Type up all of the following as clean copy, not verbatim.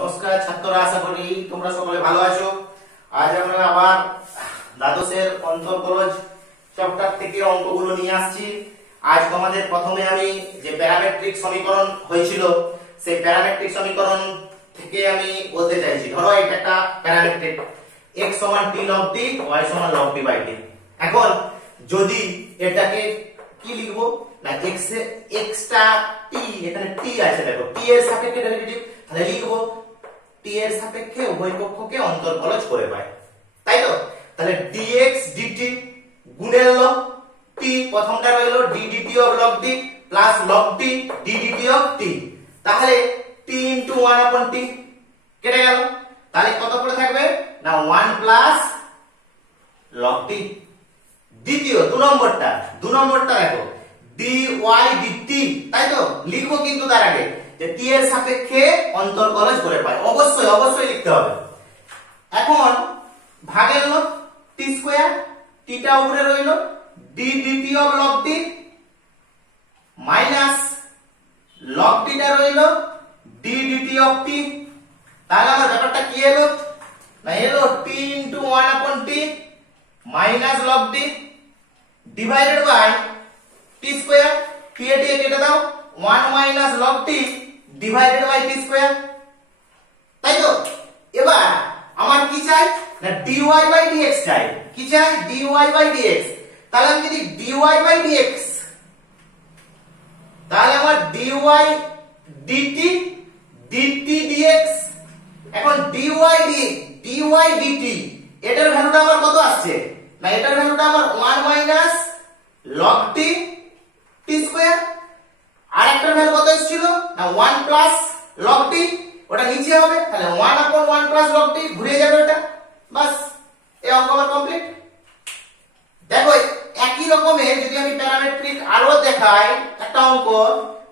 নমস্কার ছাত্ররা, আশা করি তোমরা সকলে ভালো আছো। আজ আমরা আবার দ্বাদশের অন্তর্কলজ চ্যাপ্টার থেকে অঙ্কগুলো নিয়ে আসছি। আজ তোমাদের প্রথমে আমি যে প্যারামেট্রিক সমীকরণ হয়েছিল সেই প্যারামেট্রিক সমীকরণ থেকে আমি বলতে চাইছি, ধরো এটা একটা প্যারামেট্রিক x সমান t log t, y সমান log t বাই t। এখন যদি এটাকে কি লিখবো না, x টা t, এখানে t আছে, দেখো t এর সাপেক্ষে ডেরিভেটিভ, তাহলে লিখবো t এর সাপেক্ষে উভয় পক্ষকে অন্তর্কলজ করে পাই, তাই তো। তাহলে dx dt গুণের log t, প্রথমটা রইলো d dt of log t plus log t d dt of t, তাহলে t into 1 upon t কেটে গেল। তাহলে কত পড়ে থাকবে না 1 প্লাস log t। দ্বিতীয় দু নম্বরটা দেখো dy dt, তাই তো, লিখবো কিন্তু তার আগে যে t এর সাপেক্ষে অন্তর্কলজ করে পাই, অবশ্যই লিখতে হবে। এখন ভাগের লব t স্কয়ার, t টা উপরে রইলো d dt of log t minus log t টা রইলো d dt of t। তাহলে আমার ব্যাপারটা কি এলো না, এলো t into 1 upon t minus log t divided by t square, t এ t কেটে দাও, 1 minus log t divided by t square, তাই তো। এবার আমার কি চাই না dy বাই dx চাই, কি চাই dy বাই dx। তাহলে আমি যদি dy বাই dx, তাহলে আমার dy dt dt dx, এখন dy dt এটার ভ্যালুটা আমার কত আসছে না, এটার ভ্যালুটা আমার 1 minus log t t square, আর একটার ভ্যালু কত ছিল না 1 প্লাস log t, ওটা নিচে হবে, তাহলে 1 upon 1 প্লাস log t ঘুরে যাবে ওটা, বাস এই অঙ্ক আমার কমপ্লিট। দেখো একই রকমের যদি আমি প্যারামেট্রিক আরো দেখাই একটা অঙ্ক,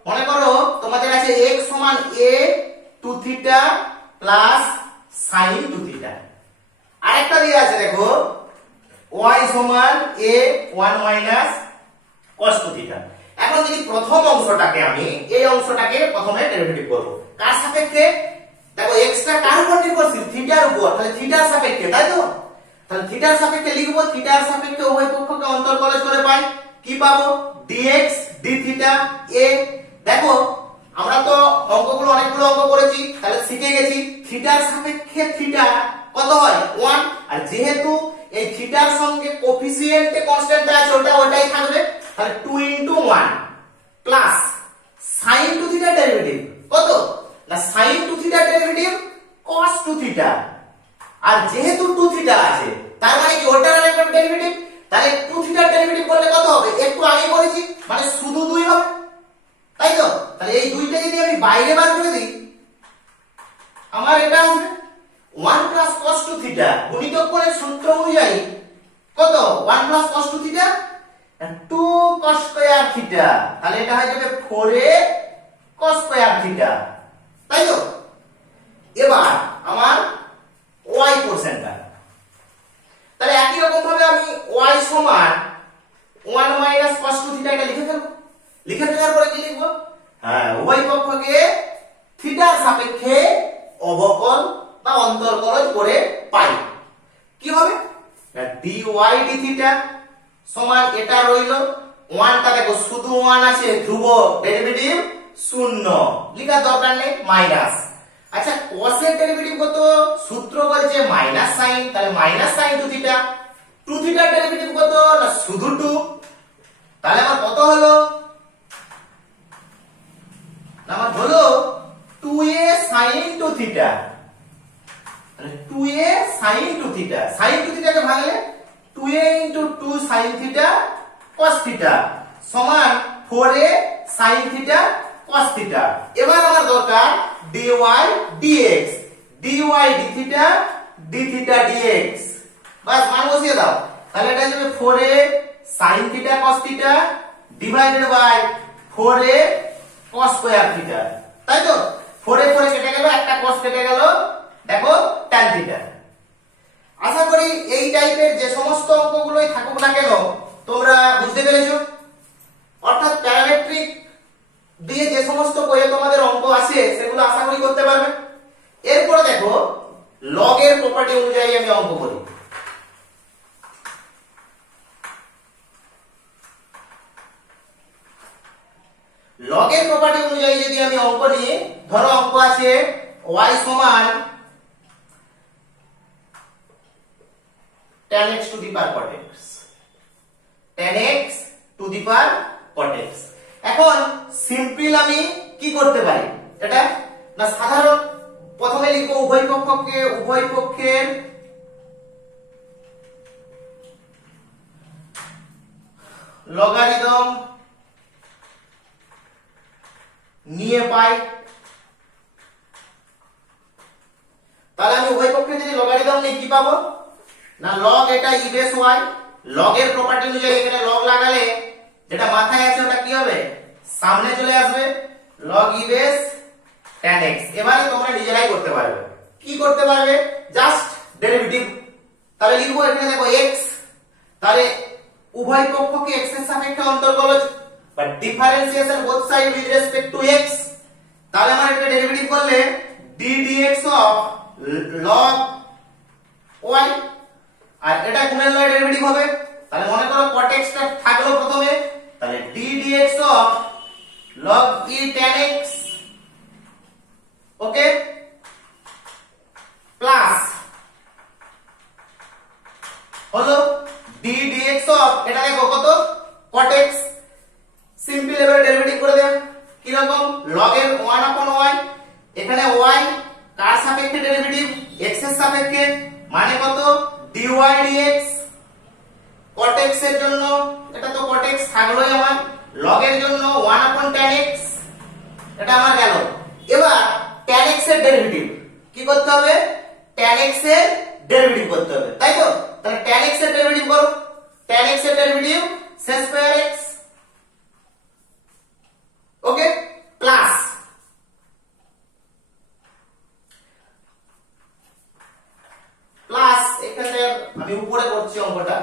মনে করো তোমাদের আছে x সমান a two theta plus sin two theta, আরেকটা দেয়া আছে দেখো y সমান a 1 minus cos two theta. এখন যদি প্রথম অংশটাকে আমি এই অংশটাকে প্রথমে ডেরিভেটিভ করব, কার সাপেক্ষে, দেখো x টা কার উপর নির্ভরশীল, থিটার উপর, তাহলে থিটার সাপেক্ষে, তাই তো। তাহলে থিটার সাপেক্ষে লিখবো, থিটার সাপেক্ষে উভয় পক্ষকে অন্তর্কলজ করে পাই, কি পাবো dx d থিটা a। দেখো আমরা তো অঙ্কগুলো অনেকগুলো অঙ্ক করেছি, তাহলে শিখে গেছি থিটার সাপেক্ষে থিটা কত হয় 1, আর যেহেতু এই থিটার সঙ্গে কোফিসিয়েন্টে কনস্ট্যান্ট আছে ওটাই থাকবে, তাহলে 2 into 1 plus sin two theta derivative কত না sin two theta derivative cos two theta, আর যেহেতু 2 থিটা আছে তার মানে কি ওটার আরেকটা ডেরিভেটিভ, তাহলে 2 থিটার ডেরিভেটিভ করলে কত হবে, একটু আগে করেছি মানে শুধু 2 হবে, তাই তো। তাহলে এই দুইটা যদি আমি বাইরে বার করে দিই, আমার এটা হবে 1 প্লাস cos টু থিটা গুণিতক কোণের সূত্র অনুযায়ী কত 1 plus cos two theta 2 cos square theta, তাহলে এটা হয়ে যাবে 4a cos স্কয়ার থিটা, তাই তো। এবার আমার y পোরশনটা, তাহলে একই রকম ভাবে আমি y সমান 1 মাইনাস cos টু থিটা এটা লিখে ফেলবো, লিখে ফেলার পরে কি লিখবো, হ্যাঁ উভয় পক্ষকে থিটার সাপেক্ষে অবকল বা অন্তর্কলজ করে পাই, কি হবে না dy d থিটা সমান এটা রইলো 1 টা দেখো শুধু 1 আছে, ধ্রুবক ডেরিভেটিভ 0, লেখার দরকার নেই মাইনাস। আচ্ছা cos এর ডেরিভেটিভ কত, সূত্র বলছে মাইনাস sin, তাহলে minus sin two theta, two থিটার ডেরিভেটিভ কত না শুধু 2, তাহলে আমার কত হলো না আমার হলো 2a sin টু থিটা, তাহলে 2a sin two theta, sin two থিটাকে ভাঙলে 2a into 2 sin theta cos theta সমান 4a sin theta cos theta. এবার আমার দরকার dy dx, dy d theta d theta dx, বাস মান বসিয়ে দাও, তাহলে এটা হবে 4a sin theta cos theta divided by 4a cos square theta, তাই তো। 4a 4 কেটে গেল, একটা cos কেটে গেল, দেখো tan থিটা। আশা করি এই টাইপের যে সমস্ত অঙ্কগুলোই থাকুক না কেন তোমরা বুঝতে পেরেছো, অর্থাৎ প্যারামেট্রিক দিয়ে যে সমস্ত বইয়ে তোমাদের অঙ্ক আছে সেগুলো আশা করি করতে পারবে। এরপর প্রপার্টি অনুযায়ী আমি অঙ্ক করি। লগের প্রপার্টি অনুযায়ী যদি আমি অঙ্ক নিই, ধরো অঙ্ক আছে y সমান tan x to the power cot x, tan x to the power cot x। এখন সিম্পল আমি কি করতে পারি, এটা না সাধারণ প্রথমে লিখবো উভয় পক্ষের লগারিদম নিয়ে পাই। তাহলে আমি উভয় পক্ষে যদি লগারিদম নিই কি পাবো না, লগ এটা ই বেস y, লগের প্রপার্টি অনুযায়ী এখানে লগ লাগালে যেটা মাথায় আছে ওটা কি হবে, সামনে চলে আসবে, লগ ই বেস tan x। এবারে তোমরা নিজেরাই করতে পারবে, কি করতে পারবে, জাস্ট ডেরিভেটিভ। তাহলে লিখবো এখানে দেখো x, তাহলে উভয় পক্ষকে x এর সাপেক্ষে অন্তর্কলজ বা differentiation both side with respect to x। তাহলে আমরা এটা ডেরিভেটিভ করলে d dx of log y, আর এটা গুণের লয়ে ডেরিভেটিভ হবে। তাহলে মনে করো cot x টা থাকলো প্রথমে, তাহলে d dx of log e tan x, okay, plus হলো d dx অফ এটা দেখো কত cot x, সিম্পল এবারে ডেরিভেটিভ করে দেন কি রকম, log এর 1/y, এখানে y কার সাপেক্ষে ডেরিভেটিভ, x এর সাপেক্ষে, মানে কত dy dx, cot x এর জন্য এটা তো cot x থাকলোই আমার, log এর জন্য 1/tan x, এটা আমার গেল। এবার tan x এর ডেরিভেটিভ কি করতে হবে, tan x এর ডেরিভেটিভ করতে হবে, তাই তো। তাহলে tan x এর ডেরিভেটিভ করো, tan x এর ডেরিভেটিভ sec স্কয়ার x, ওকে, প্লাস এখানে আমি উপরে করছি অঙ্কটা,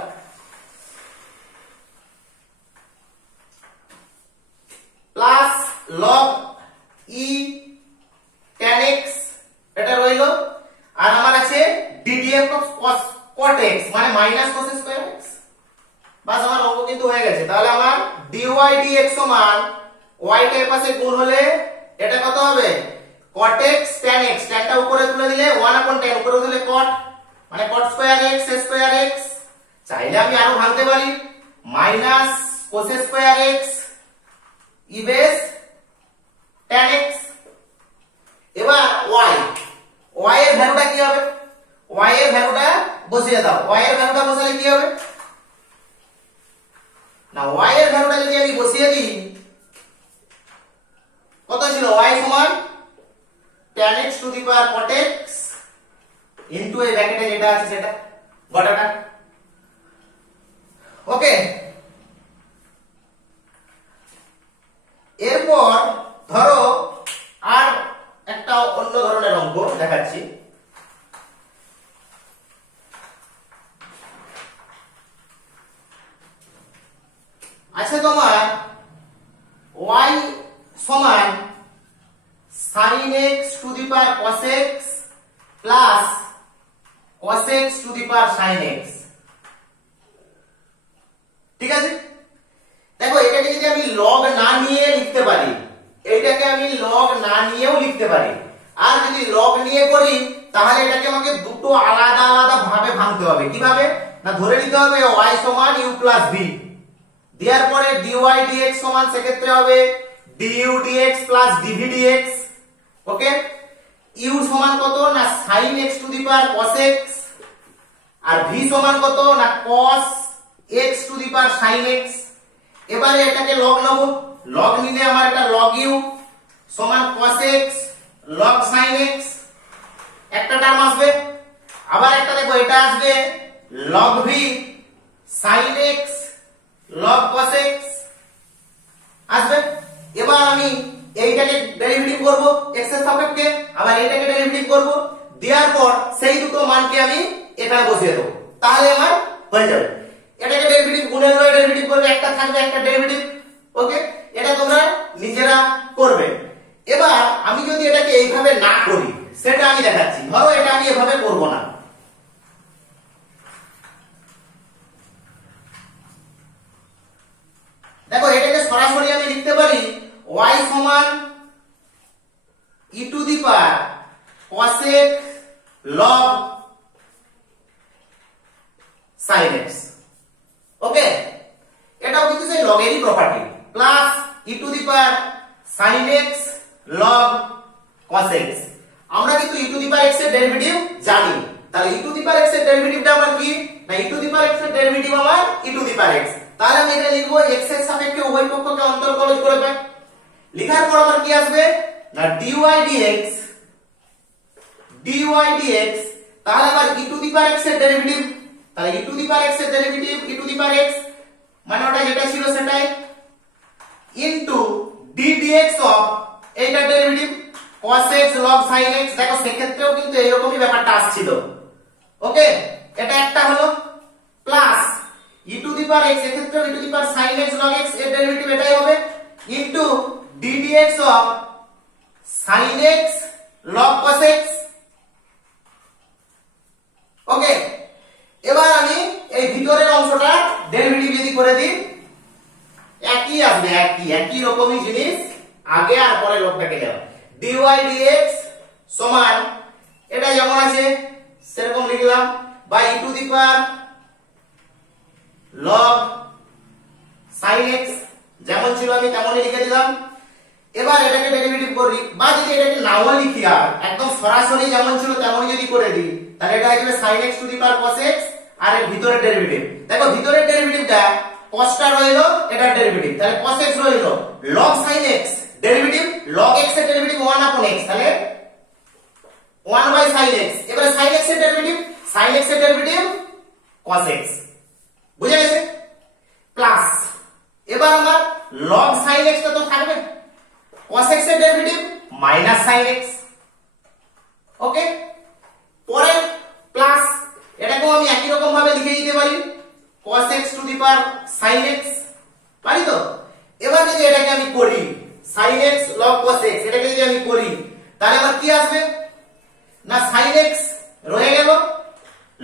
plus log e tan x এটা রইলো, আর আমার আছে ddf of cot x মানে মাইনাস cos স্কয়ার x। বাস আমার অঙ্ক কিন্তু হয়ে গেছে। তাহলে আমার dy dx সমান y টা এর পাশে গুণ হলে এটা কত হবে, cot x tan x, tan টা উপরে তুলে দিলে 1/tan, উপরে তুলে cot মানে cot square x square x, চাইলে আমি আরো ভাঙতে পারি, মাইনাস cos স্কয়ার x ই বেস tan x। এবার y এর ভ্যালুটা কি হবে, y এর ভ্যালুটা বসিয়ে দাও, y এর ভ্যালুটা বসালে কি হবে না, y এর ভ্যালুটা যদি আমি বসিয়ে দিই কত ছিল, y সমান tan x to the power cot x into এই ব্র্যাকেটে যেটা আছে সেটা গোটাটা, ওকে। এরপর ধরো আর একটা অন্য ধরনের অঙ্ক দেখাচ্ছি। আচ্ছা তোমার y সমান sin x to the power cos x plus cos x to the power sin x, ঠিক আছে। দেখো এটাকে যদি আমি log না নিয়ে লিখতে পারি, এইটাকে আমি log না নিয়েও লিখতে পারি, আর যদি log নিয়ে করি তাহলে এটাকে আমাকে দুটো আলাদা আলাদা ভাবে ভাঙতে হবে। কিভাবে না, ধরে নিতে হবে y সমান u প্লাস v, দেওয়ার পরে dy dx সমান সেক্ষেত্রে হবে du dx plus dv dx, okay. u সমান কত না sin x to the power cos x, আর v সমান কত না cos x to the power sin x। এবারে এটাকে log নেব, log নিলে আমার এটা log u সমান cos x log sin x, একটা টার্ম আসবে। আবার একটা দেখো এটা আসবে log v sin x log cos x আসবে। এবার আমি এইটাকে ডেরিভেটিভ করব x এর সাপেক্ষে, আবার এইটাকে ডেরিভেটিভ করব, দেওয়ার পর সেই দুটো মানকে আমি এখানে বসিয়ে দেব, তাহলে আমার হয়ে যাবে। এটাকে ডেরিভেটিভ গুণের লয়ে ডেরিভেটিভ করবে, একটা থাকবে একটা ডেরিভেটিভ, ওকে। এটা তোমরা নিজেরা করবে। এবার আমি যদি এটাকে এইভাবে না করি সেটা আমি দেখাচ্ছি। ধরো এটা আমি এভাবে করব না, cosec log sin x। ওকে, এটাও কিন্তু সেই লগেরই property, plus e to the power sin x log cos x। আমরা কিন্তু e to the power x এর ডেরিভেটিভ জানি, তাহলে e to the power x এর ডেরিভেটিভটা আমার কি, না e to the power x এর ডেরিভেটিভ আমার e to the power x। তাহলে আমি এটা লিখবো x এর সাপেক্ষে উভয় পক্ষকে অন্তরকলজ করে পাই। লেখার পর আমার কি আসবে, না dy dx, dy dx। তাহলে আবার e to the power x এর ডেরিভেটিভ, তাহলে e to the power x এর derivative e to the power x মানে ওটা যেটা ছিল সেটাই ইনটু d dx অফ এইটার derivative cos x log sin x। দেখো সেক্ষেত্রেও কিন্তু এইরকমই ব্যাপারটা আসছিল। ওকে, এটা একটা হলো, plus e to the power x, এক্ষেত্রেও e to the power sin x log x এর ডেরিভেটিভ এটাই হবে into d dx of sin x log cos x। ওকে, এবার আমি এই ভিতরের অংশটা ডেরিভেটিভ যদি করে দিই একই আসবে, একই রকমই জিনিস, আগে আর পরে লোকটাকে দেওয়া dy dx সমান এটা যেমন আছে সেরকম লিখলাম বা e to the power log sin x যেমন ছিল আমি তেমনই লিখে দিলাম। এবার এটাকে ডেরিভেটিভ করি, বা যদি এটাকে নাও লিখি আর একদম সরাসরি যেমন ছিল তেমনই যদি করে দিই তাহলে এটা আসবে sin x to the power cos x আর এর ভিতরের ডেরিভেটিভ। দেখো ভিতরের ডেরিভেটিভটা cosটা রইলো, এটার ডেরিভেটিভ তাহলে cos x রইলো, log sin x derivative log x এর ডেরিভেটিভ 1 upon x, তাহলে 1 by sin x। এবারে sin x এর ডেরিভেটিভ, sin x এর ডেরিভেটিভ cos x, বুঝে গেছে? প্লাস এবার আমার log sin x টা তো থাকবে, cos x এর ডেরিভেটিভ মাইনাস sin x। ওকে, পরে প্লাস এটাকেও আমি একই রকম ভাবে লিখে দিতে পারি cos x to the power sin x, পারি তো? এবার যদি এটাকে আমি করি sin x log cos x, এটাকে যদি আমি করি তাহলে আমার কি আসবে, না sin x রয়ে গেল,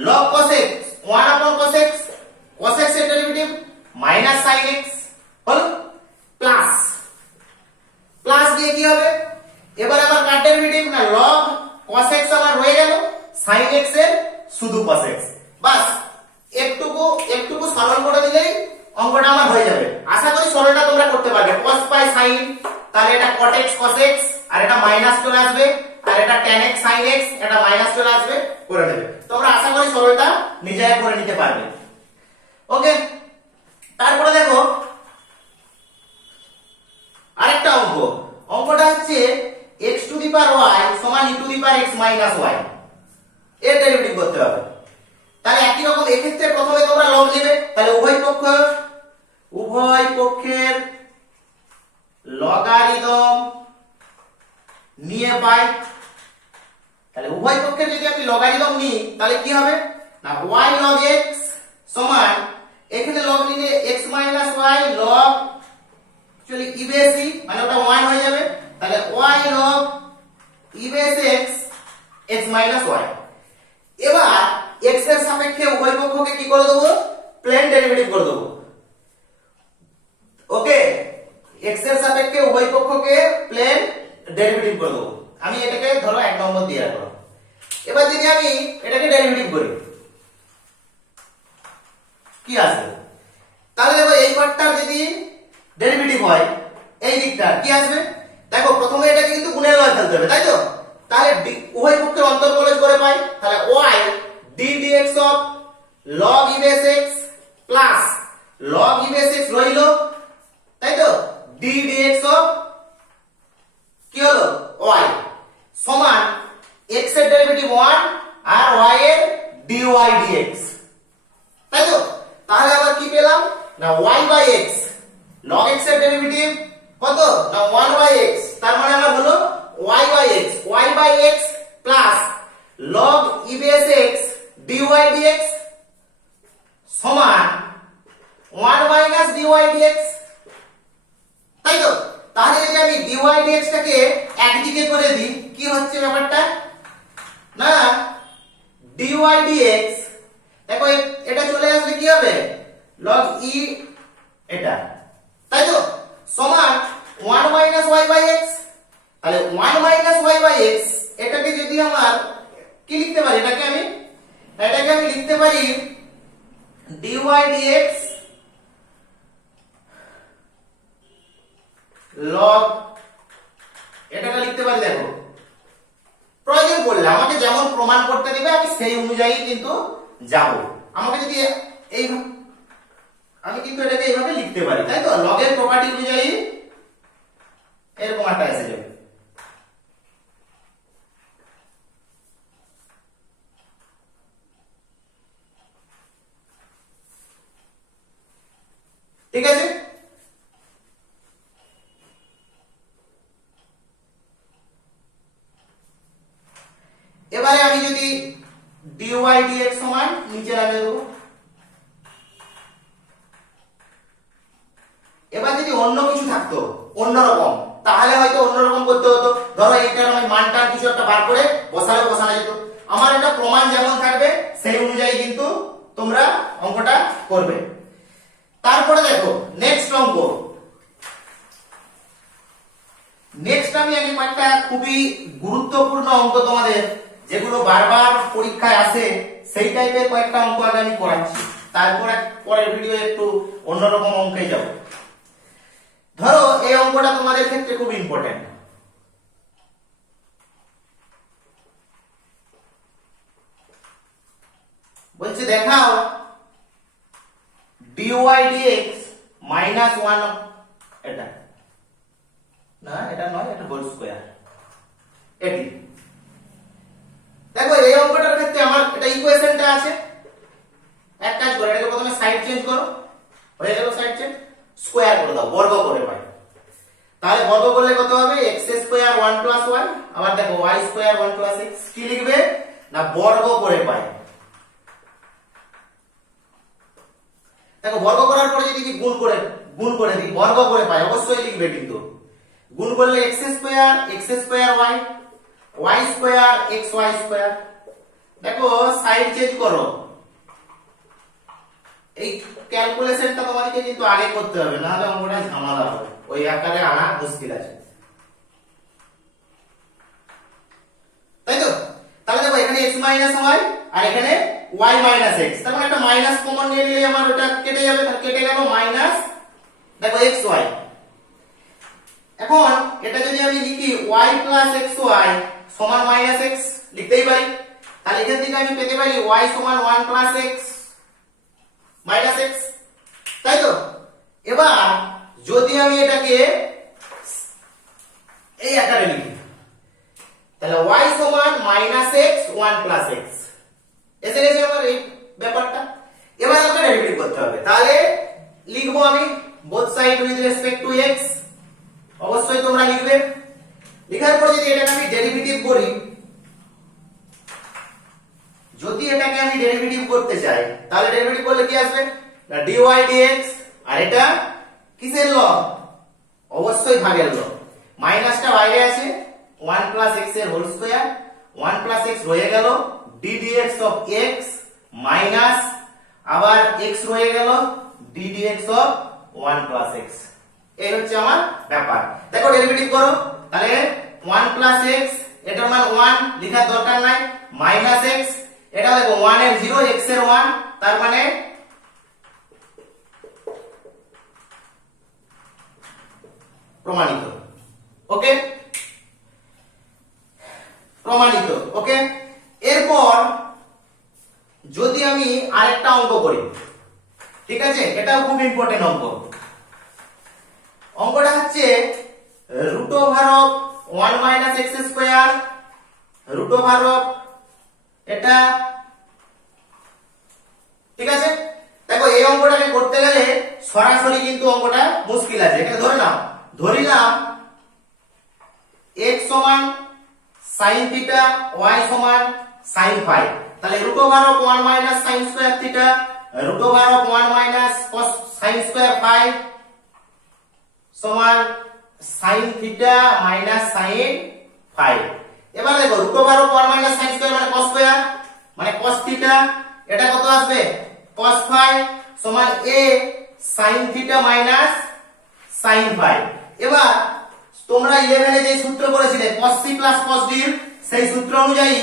log cos x 1 upon cos x, cos x এর ডেরিভেটিভ মাইনাস sin x হলো, প্লাস প্লাস দিয়ে কি হবে, এবার আমার কার ডেরিভেটিভ, না log cos x আমার রয়ে গেল, sin x এর শুধু cos x। বাস একটুকু সরল করে দিলেই অঙ্কটা আমার হয়ে যাবে। আশা করি সরলটা তোমরা করতে পারবে। cos by sin, তাহলে এটা cot x cos x আর এটা মাইনাস চলে আসবে, আর এটা tan x sin x এটা মাইনাস চলে আসবে, করে নেবে। তোমরা আশা করি সরলটা নিজেই করে নিতে পারবে। ওকে, তারপরে দেখো আরেকটা অঙ্কটা হচ্ছে x to the power y সমান e to the power x minus y এর ডেরিভেটিভ করতে হবে। তাহলে একই রকম এক্ষেত্রে প্রথমে তোমরা লগ নেবে, তাহলে উভয় পক্ষের লগারিদম নিয়ে পাই। তাহলে উভয় পক্ষের যদি আমি লগারিদম নিই তাহলে কি হবে, না y log x সমান এখানে লগ নিলে x মাইনাস y log চলি e বেস e, মানে ওটা 1 হয়ে যাবে, তাহলে y log e base x x minus y। এবার x এর সাপেক্ষে উভয় পক্ষকে কি করে দেবো, প্লেন ডেরিভেটিভ করে দেবো। ওকে, x এর সাপেক্ষে উভয় পক্ষকে প্লেন ডেরিভেটিভ করে দেবো। আমি এটাকে ধরো 1 নম্বর দিয়ে রাখলাম। এবার যদি আমি এটাকে ডেরিভেটিভ করি কি আসবে, তাহলে দেখো এই পার্টটার যদি ডেরিভেটিভ হয় এই দিকটা কি আসবে, দেখো প্রথমে এটাকে কিন্তু গুণের লয় ফেলতে হবে, তাই তো? তাহলে উভয় পক্ষের অন্তর্কলজ করে পাই, তাহলে y d dx of log e base x plus log e base x রইলো, তাই তো? d dx of কি হলো y সমান x এর ডেরিভেটিভ 1 আর y এর dy dx, তাই তো? তাহলে আবার কি পেলাম, না y by x, log x এর ডেরিভেটিভ কত, না 1 by x, তার মানে আমার হলো y by x plus log e base x dy dx সমান 1 minus dy dx, তাই তো? তাহলে যদি আমি dy dx টাকে একদিকে করে দিই কি হচ্ছে ব্যাপারটা, না dy dx দেখো এটা চলে আসলে কি হবে, log e এটা, তাই তো? সমান 1 minus y by x, তাহলে 1 minus y by x এটাকে যদি আমার কি লিখতে পারি, এটাকে আমি লিখতে পারি dy dx log, এটাকে লিখতে পারি। দেখো প্রয়োজন পড়লে আমাকে যেমন প্রমাণ করতে দেবে আমি সেই অনুযায়ী কিন্তু যাব। আমাকে যদি এই আমি কিন্তু এটাকে এইভাবে লিখতে পারি, তাই তো? লগের প্রপার্টি অনুযায়ী এরকম একটা এসে যাবে। ঠিক আছে, এবারে আমি যদি dy dx সমান নিচে নামিয়ে দেবো। এবার যদি অন্য কিছু থাকতো অন্যরকম, তাহলে হয়তো অন্যরকম করতে হতো। ধরো এটার আমি মানটা কিছু একটা বার করে বসানো যেত। আমার এটা প্রমাণ যেমন থাকবে সেই অনুযায়ী কিন্তু তোমরা অঙ্কটা করবে। তারপরে দেখো নেক্সট অঙ্ক। নেক্সট আমি একটা খুবই গুরুত্বপূর্ণ অঙ্ক তোমাদের, যেগুলো বারবার পরীক্ষায় আসে, সেই টাইপের কয়েকটা অঙ্ক আগে আমি করাচ্ছি। তারপর পরের ভিডিও একটু অন্যরকম অঙ্কে যাব। ধরো এই অঙ্কটা তোমাদের ক্ষেত্রে খুব ইম্পর্টেন্ট। বলছে দেখাও dy dx মাইনাস 1, এটা না, এটা নয়, এটা হোল স্কয়ার। এটি দেখো এই অঙ্কটার ক্ষেত্রে আমার এটা ইকুয়েশনটা আছে। এক কাজ করো, এটাকে প্রথমে সাইড চেঞ্জ করো, হয়ে গেল সাইড চেঞ্জ, স্কয়ার করে দাও, বর্গ করে পাই। তাহলে বর্গ করলে কত হবে? x স্কয়ার 1 প্লাস y, আবার দেখো y স্কয়ার 1 প্লাস x। কি লিখবে না, বর্গ করে পাই। দেখো বর্গ করার পরে যদি গুণ করে দিই, বর্গ করে পাই, অবশ্যই লিখবে কিন্তু। গুণ করলে x square y, y square xy square. দেখো সাইড চেঞ্জ করো, এই ক্যালকুলেশনটা তোমাদেরকে কিন্তু আগে করতে হবে, না হলে অঙ্কটা ঝামেলা হবে, ওই আকারে আনা মুশকিল আছে, তাই তো? তাহলে দেখো এখানে x মাইনাস y আর এখানে y মাইনাস x, তার মানে একটা মাইনাস কমন নিয়ে নিলে আমার ওটা কেটে যাবে, কেটে গেল মাইনাস দেখো xy। এখন এটা যদি আমি লিখি y প্লাস xy সমান মাইনাস x লিখতেই পারি। তাহলে এখান থেকে আমি পেতে পারি y সমান 1 প্লাস x মাইনাস x, তাই তো? এবার যদি আমি এটাকে এই আকারে লিখি, তাহলে y সমান মাইনাস x 1 প্লাস x এসে গেছে আমার এই ব্যাপারটা। এবার আমাকে ডেরিভেটিভ করতে হবে। তাহলে লিখবো আমি both side with respect to x, অবশ্যই তোমরা লিখবে। লেখার পরে যদি এটাকে আমি ডেরিভেটিভ করি, যদি এটাকে আমি ডেরিভেটিভ করতে চাই, তাহলে ডেরিভেটিভ করলে কি আসবে না, dy dx, আর এটা কিসের লগ? অবশ্যই ভাগের লগ। মাইনাসটা বাইরে আছে, 1 প্লাস x এর হোল স্কয়ার, 1 প্লাস x রয়ে গেল, d dx of x minus আবার x রয়ে গেল, d dx of 1 plus x। এই হচ্ছে আমার ব্যাপার। দেখো ডেরিভেটিভ করো, তাহলে 1 প্লাস x, এটার মান 1 লেখার দরকার নাই, মাইনাস x, এটা দেখো 1 এর 0, x এর 1, তার মানে প্রমাণিত। ওকে, প্রমাণিত। ওকে, এরপর যদি আমি আরেকটা অঙ্ক করি, ঠিক আছে, এটাও খুব ইম্পর্টেন্ট অঙ্ক। অঙ্কটা হচ্ছে root over of 1 minus x square, root over of এটা, ঠিক আছে? দেখো এই অঙ্কটাকে করতে গেলে সরাসরি কিন্তু অঙ্কটা মুশকিল আছে। এখানে ধরিলাম x সমান sin থিটা, y সমান sin ফাই। তাহলে root over of 1 minus sin square theta, root over of 1 minus cos sin square phi সমান sin theta minus sin phi. এবার দেখো root over of 1 minus sin square মানে cos square মানে cos theta, এটা কত আসবে cos phi সমান a sin theta minus sin phi. এবার তোমরা 11 এ যে সূত্র করেছিলে cos c plus cos d, সেই সূত্র অনুযায়ী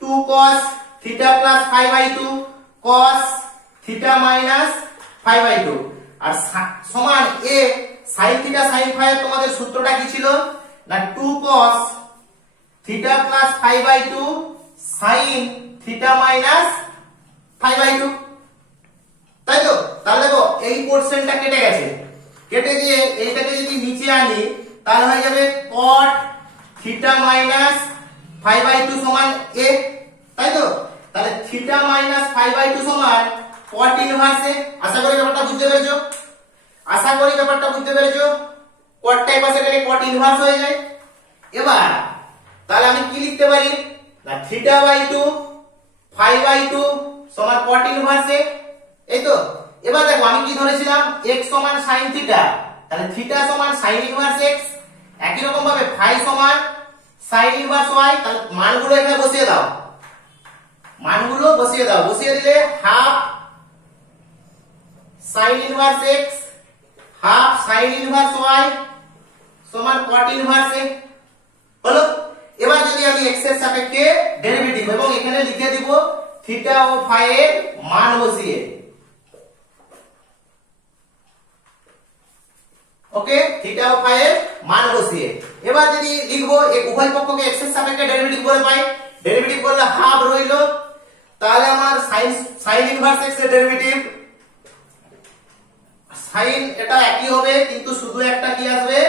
2 cos theta plus 5/2 cos theta minus 5/2 আর সমান a sin থিটা sin 5 তোমাদের সূত্রটা কি ছিল না 2 cos theta plus 5/2 sin theta minus 5/2, তাই তো? তাহলে দেখো এই পোরশনটা কেটে গেছে, কেটে গিয়ে এইটাকে যদি নিচে আনি তাহলে হয়ে যাবে cot থিটা মাইনাস 5/2 সমান a, তাই তো? তাহলে থিটা মাইনাস 5/2 সমান cot ইনভার্স a। আশা করি ব্যাপারটা বুঝতে পেরেছো, আশা করি ব্যাপারটা বুঝতে পেরেছো। cot টাই পাশে গেলে cot ইনভার্স হয়ে যায়। এবার তাহলে আমি কি লিখতে পারি না থিটা বাই 2 5/2 সমান cot ইনভার্স a, এই তো? এবার দেখো আমি কি ধরেছিলাম x সমান sin থিটা, তাহলে থিটা সমান sin ইনভার্স x, একই রকম ভাবে ফাই সমান sin ইনভার্স y। তাহলে মানগুলো এখানে বসিয়ে দাও, মানগুলো বসিয়ে দাও, বসিয়ে দিলে half sin inverse x half sin inverse y সমান cot ইনভার্স a হলো। এবার যদি আমি x এর সাপেক্ষে ডেরিভেটিভ এবং এখানে লিখে দিব থিটা ও ফাই এর মান বসিয়ে, ওকে, থিটা ও ফাই এর মান বসিয়ে এবার যদি লিখবো উভয় পক্ষকে x এর সাপেক্ষে ডেরিভেটিভ করে পাই, ডেরিভেটিভ করলে হাফ রইলো, তাহলে আমার sin ইনভার্স x এর ডেরিভেটিভ sin এটা একই হবে কিন্তু শুধু একটা কি আসবে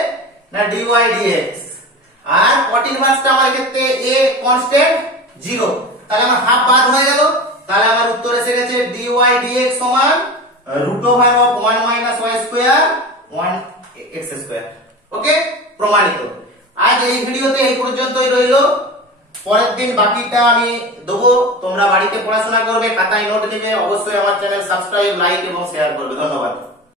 না dy dx, আর cot ইনভার্সটা আমার ক্ষেত্রে a কনস্ট্যান্ট 0, তাহলে আমার হাফ বাদ হয়ে গেল। তাহলে আমার উত্তর এসে গেছে dy dx সমান √1 - y স্কয়ার 1x²। ওকে, প্রমাণিত। আজ এই ভিডিওতে এই পর্যন্তই রইলো, পরের দিন বাকিটা আমি দেবো। তোমরা বাড়িতে পড়াশোনা করবে, খাতায় নোট নেবে, অবশ্যই আমার চ্যানেল সাবস্ক্রাইব, লাইক এবং শেয়ার করবে। ধন্যবাদ।